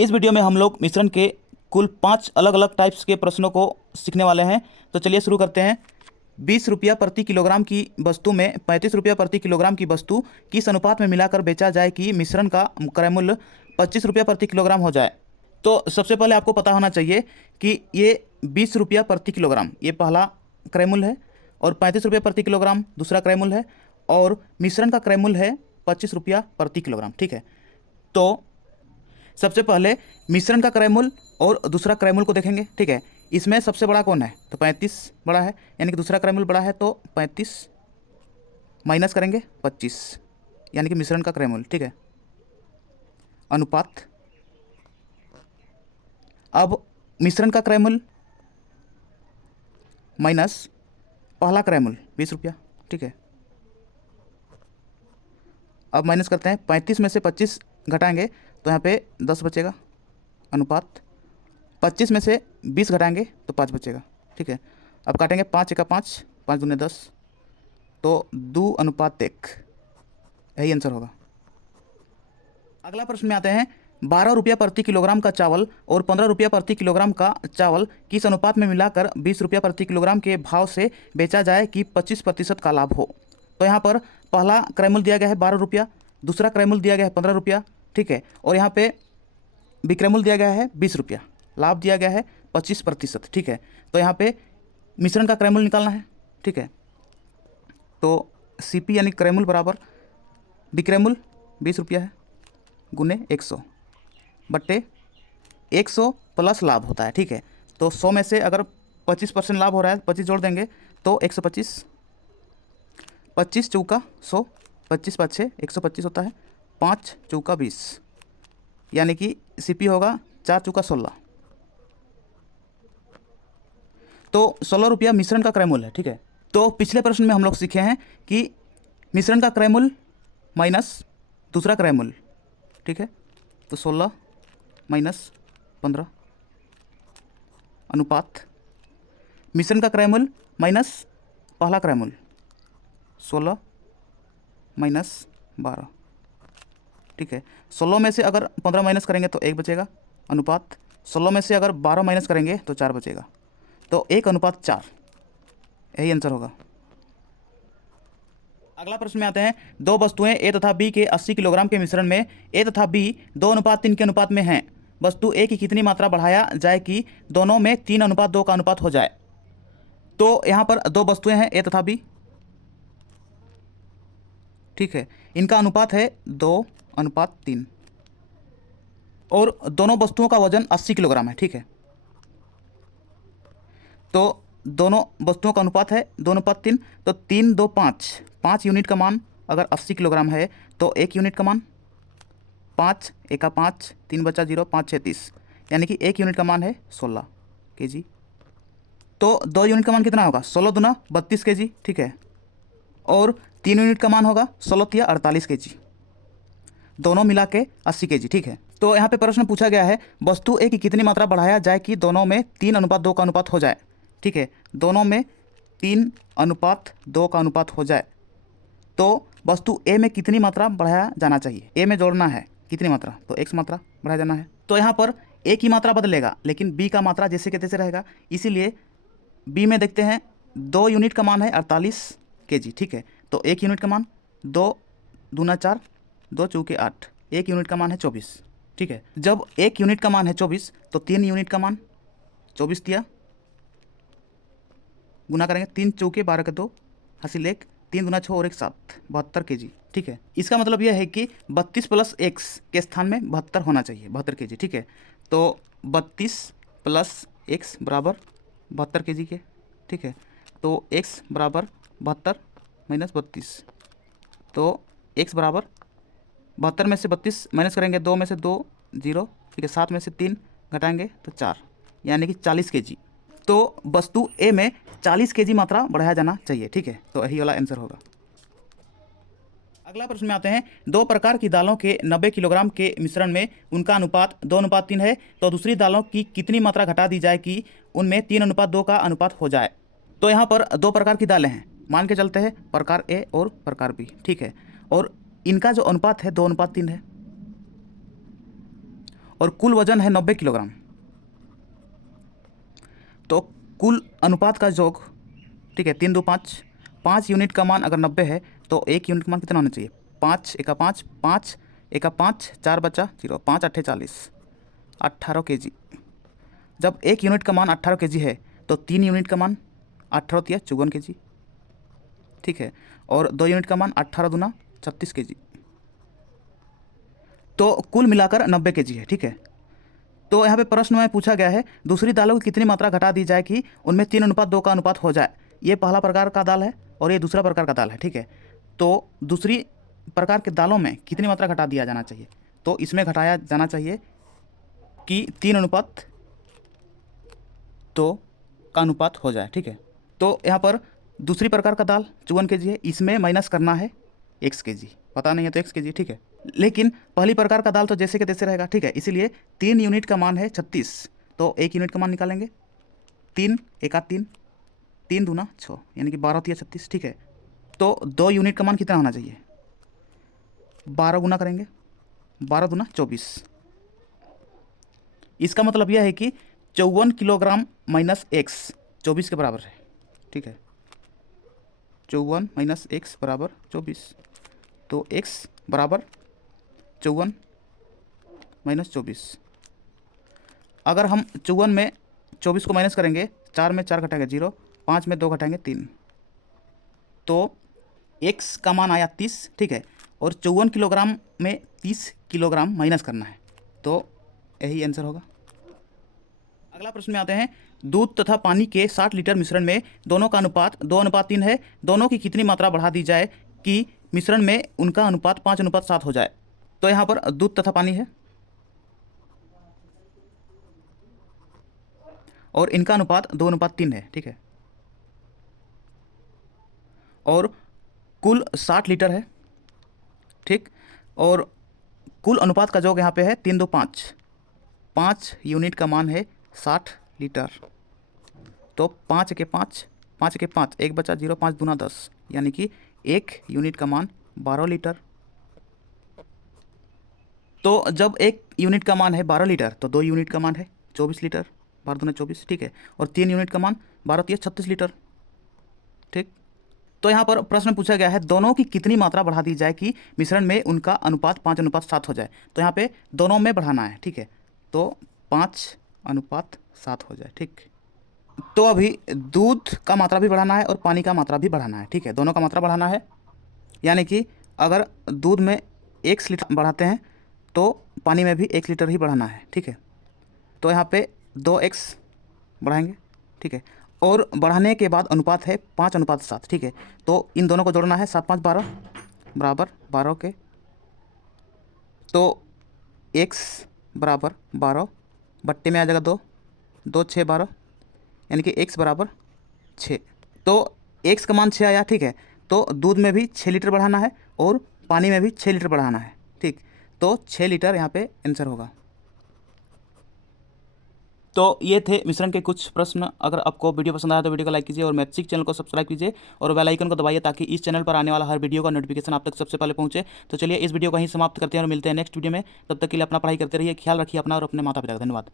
इस वीडियो में हम लोग मिश्रण के कुल 5 अलग अलग टाइप्स के प्रश्नों को सीखने वाले हैं। तो चलिए शुरू करते हैं। 20 रुपया प्रति किलोग्राम की वस्तु में 35 रुपया प्रति किलोग्राम की वस्तु किस अनुपात में मिलाकर बेचा जाए कि मिश्रण का क्रय मूल्य 25 रुपया प्रति किलोग्राम हो जाए। तो सबसे पहले आपको पता होना चाहिए कि ये 20 रुपया प्रति किलोग्राम ये पहला क्रय मूल्य है और 35 रुपया प्रति किलोग्राम दूसरा क्रय मूल्य है और मिश्रण का क्रय मूल्य है 25 रुपया प्रति किलोग्राम। ठीक है, तो सबसे पहले मिश्रण का क्रय मूल्य और दूसरा क्रय मूल्य को देखेंगे। ठीक है, इसमें सबसे बड़ा कौन है? तो 35 बड़ा है, यानी कि दूसरा क्रय मूल्य बड़ा है, तो 35 माइनस करेंगे 25 यानी कि मिश्रण का क्रय मूल्य। ठीक है, अनुपात। अब मिश्रण का क्रय मूल्य माइनस पहला क्रय मूल्य 20 रुपया। ठीक है, अब माइनस करते हैं, 35 में से 25 घटाएंगे तो यहाँ पे 10 बचेगा। अनुपात 25 में से 20 घटाएंगे तो 5 बचेगा। ठीक है, अब काटेंगे 5 एका 5, 5 दूने 10, तो 2:1 यही आंसर होगा। अगला प्रश्न में आते हैं। 12 रुपया प्रति किलोग्राम का चावल और 15 रुपया प्रति किलोग्राम का चावल किस अनुपात में मिलाकर 20 रुपया प्रति किलोग्राम के भाव से बेचा जाए कि 25% का लाभ हो। तो यहाँ पर पहला क्रय मूल्य दिया गया है 12 रुपया, दूसरा क्रय मूल्य दिया गया है 15 रुपया। ठीक है, और यहाँ पे विक्रय मूल्य दिया गया है 20 रुपया, लाभ दिया गया है 25%। ठीक है, तो यहाँ पे मिश्रण का क्रय मूल्य निकालना है। ठीक है, तो CP यानी क्रय मूल्य बराबर विक्रय मूल्य 20 रुपया है गुने 100 बट्टे 100 प्लस लाभ होता है। ठीक है, तो 100 में से अगर 25% लाभ हो रहा है 25 जोड़ देंगे तो 125, 25 चौका 100, 25 पाँच 6 125 होता है, 5 चौका 20 यानी कि CP होगा 4 चौका 16, तो 16 रुपया मिश्रण का क्रय मूल्य है। ठीक है, तो पिछले प्रश्न में हम लोग सीखे हैं कि मिश्रण का क्रय मूल्य माइनस दूसरा क्रय मूल्य। ठीक है, तो 16 माइनस 15 अनुपात मिश्रण का क्रय मूल्य माइनस पहला क्रय मूल्य 16 माइनस 12। ठीक है, 16 में से अगर 15 माइनस करेंगे तो 1 बचेगा। अनुपात 16 में से अगर 12 माइनस करेंगे तो 4 बचेगा, तो 1:4 यही आंसर होगा। अगला प्रश्न में आते हैं। दो वस्तुएं A तथा B के 80 किलोग्राम के मिश्रण में A तथा B 2:3 के अनुपात में हैं। वस्तु A की कितनी मात्रा बढ़ाया जाए कि दोनों में 3:2 का अनुपात हो जाए। तो यहाँ पर दो वस्तुएं हैं A तथा B। ठीक है, इनका अनुपात है 2:3 और दोनों वस्तुओं का वजन 80 किलोग्राम है। ठीक है, तो दोनों वस्तुओं का अनुपात है 2:3, तो 3, 2, 5, 5 यूनिट का मान अगर 80 किलोग्राम है तो 1 यूनिट का मान 5 एका 5, 3 बचा 0, 5 6 30 यानी कि 1 यूनिट का मान है 16 kg। तो 2 यूनिट का मान कितना होगा? 16 दूना 32 kg। ठीक है, और 3 यूनिट का मान होगा 16 तिया 48 kg, दोनों मिला के 80 kg। ठीक है, तो यहाँ पे प्रश्न पूछा गया है वस्तु A की कितनी मात्रा बढ़ाया जाए कि दोनों में 3:2 का अनुपात हो जाए। ठीक है, दोनों में 3:2 का अनुपात हो जाए तो वस्तु A में कितनी मात्रा बढ़ाया जाना चाहिए? A में जोड़ना है कितनी मात्रा, तो X मात्रा बढ़ाया जाना है। तो यहाँ पर A की मात्रा बदलेगा लेकिन B का मात्रा जैसे के तैसे रहेगा, इसीलिए B में देखते हैं 2 यूनिट का मान है 48 kg। ठीक है, तो 1 यूनिट का मान 2 दूना 4, 2 चौके 8, 1 यूनिट का मान है 24। ठीक है, जब 1 यूनिट का मान है 24 तो 3 यूनिट का मान 24 दिया गुना करेंगे 3 चौके 12 के 2 हासिल 1, 3 दूना 6 और 1 7, 72 kg। ठीक है, इसका मतलब यह है कि 32 प्लस x के स्थान में 72 होना चाहिए, 72 kg। ठीक है, तो 32 प्लस x बराबर 72 kg के। ठीक है, तो x बराबर 72 माइनस 32, तो x बराबर 72 में से 32 माइनस करेंगे 2 में से 2 0। ठीक है, 7 में से 3 घटाएंगे तो 4 यानी कि 40 kg। तो वस्तु A में 40 kg मात्रा बढ़ाया जाना चाहिए। ठीक है, तो यही वाला आंसर होगा। अगला प्रश्न में आते हैं। दो प्रकार की दालों के 90 किलोग्राम के मिश्रण में उनका अनुपात 2:3 है, तो दूसरी दालों की कितनी मात्रा घटा दी जाए कि उनमें 3:2 का अनुपात हो जाए। तो यहाँ पर दो प्रकार की दालें हैं, मान के चलते हैं प्रकार A और प्रकार B। ठीक है, और इनका जो अनुपात है 2:3 है और कुल वजन है 90 किलोग्राम। तो कुल अनुपात का योग, ठीक है, 3 2 5, 5 यूनिट का मान अगर 90 है तो 1 यूनिट का मान कितना होना चाहिए? 5 एका 5, 5 एका 5, 4 बचा 0, 5 8 40, 18 kg। जब 1 यूनिट का मान 18 kg है तो 3 यूनिट का मान 18 तिया 54 kg, ठीक है, और 2 यूनिट का मान 18 दूना 36 kg। तो कुल मिलाकर 90 kg है, ठीक है। तो यहाँ पे प्रश्न में पूछा गया है दूसरी दालों की कितनी मात्रा घटा दी जाए कि उनमें 3:2 का अनुपात हो जाए। ये पहला प्रकार का दाल है और ये दूसरा प्रकार का दाल है, ठीक है। तो दूसरी प्रकार के दालों में कितनी मात्रा घटा दिया जाना चाहिए? तो इसमें घटाया जाना चाहिए कि 3:2 का अनुपात हो जाए, ठीक है। तो यहाँ पर दूसरी प्रकार का दाल 54 kg है, इसमें माइनस करना है x kg, पता नहीं है तो x kg, ठीक है। लेकिन पहली प्रकार का दाल तो जैसे के तैसे रहेगा, ठीक है। इसीलिए 3 यूनिट का मान है 36, तो 1 यूनिट का मान निकालेंगे। 3 एका 3, 3 दूना 6, यानी कि 12 तिया 36, ठीक है। तो 2 यूनिट का मान कितना होना चाहिए? 12 गुना करेंगे, 12 दूना 24। इसका मतलब यह है कि 54 किलोग्राम माइनस x 24 के बराबर है, ठीक है। 54 माइनस x बराबर 24, तो x बराबर 54 माइनस 24। अगर हम 54 में 24 को माइनस करेंगे, 4 में 4 घटाएंगे 0, 5 में 2 घटाएंगे 3, तो x का मान आया 30, ठीक है। और 54 किलोग्राम में 30 किलोग्राम माइनस करना है, तो यही आंसर होगा। अगला प्रश्न में आते हैं, दूध तथा पानी के 60 लीटर मिश्रण में दोनों का अनुपात 2:3 है, दोनों की कितनी मात्रा बढ़ा दी जाए कि मिश्रण में उनका अनुपात 5:7 हो जाए? तो यहाँ पर दूध तथा पानी है और इनका अनुपात 2:3 है, ठीक है। और कुल 60 लीटर है, ठीक। और कुल अनुपात का योग यहाँ पे है 3 2 5, 5 यूनिट का मान है 60 लीटर, तो 5 के 5, 5 के 5, 1 बचा 0, 5 दूना 10, यानी कि 1 यूनिट का मान 12 लीटर। तो जब 1 यूनिट का मान है 12 लीटर तो 2 यूनिट का मान है 24 लीटर, 12 दूना 24, ठीक है। और 3 यूनिट का मान 12 तिया 36 लीटर, ठीक। तो यहाँ पर प्रश्न पूछा गया है दोनों की कितनी मात्रा बढ़ा दी जाए कि मिश्रण में उनका अनुपात 5:7 हो जाए। तो यहाँ पे दोनों में बढ़ाना है, ठीक है, तो 5:7 हो जाए, ठीक। तो अभी दूध का मात्रा भी बढ़ाना है और पानी का मात्रा भी बढ़ाना है, ठीक है, दोनों का मात्रा बढ़ाना है। यानी कि अगर दूध में 1 लीटर बढ़ाते हैं तो पानी में भी 1 लीटर ही बढ़ाना है, ठीक है। तो यहाँ पे 2x बढ़ाएंगे, ठीक है। और बढ़ाने के बाद अनुपात है 5:7, ठीक है। तो इन दोनों को जोड़ना है, 7 5 12 बराबर 12 के, तो x बराबर 12, बट्टे में आ जाएगा 2, 2 6 12, यानी कि x बराबर 6। तो x का मान 6 आया, ठीक है। तो दूध में भी 6 लीटर बढ़ाना है और पानी में भी 6 लीटर बढ़ाना है, ठीक। तो 6 लीटर यहाँ पे आंसर होगा। तो ये थे मिश्रण के कुछ प्रश्न। अगर आपको वीडियो पसंद आया तो वीडियो को लाइक कीजिए और मैथ्सिक चैनल को सब्सक्राइब कीजिए और बेल आइकन को दबाइए ताकि इस चैनल पर आने वाला हर वीडियो का नोटिफिकेशन आप तक सबसे पहले पहुंचे। तो चलिए इस वीडियो को यहीं समाप्त करते हैं और मिलते हैं नेक्स्ट वीडियो में। तब तक के लिए अपना पढ़ाई करते रहिए, ख्याल रखिए अपना और अपने माता पिता का। धन्यवाद।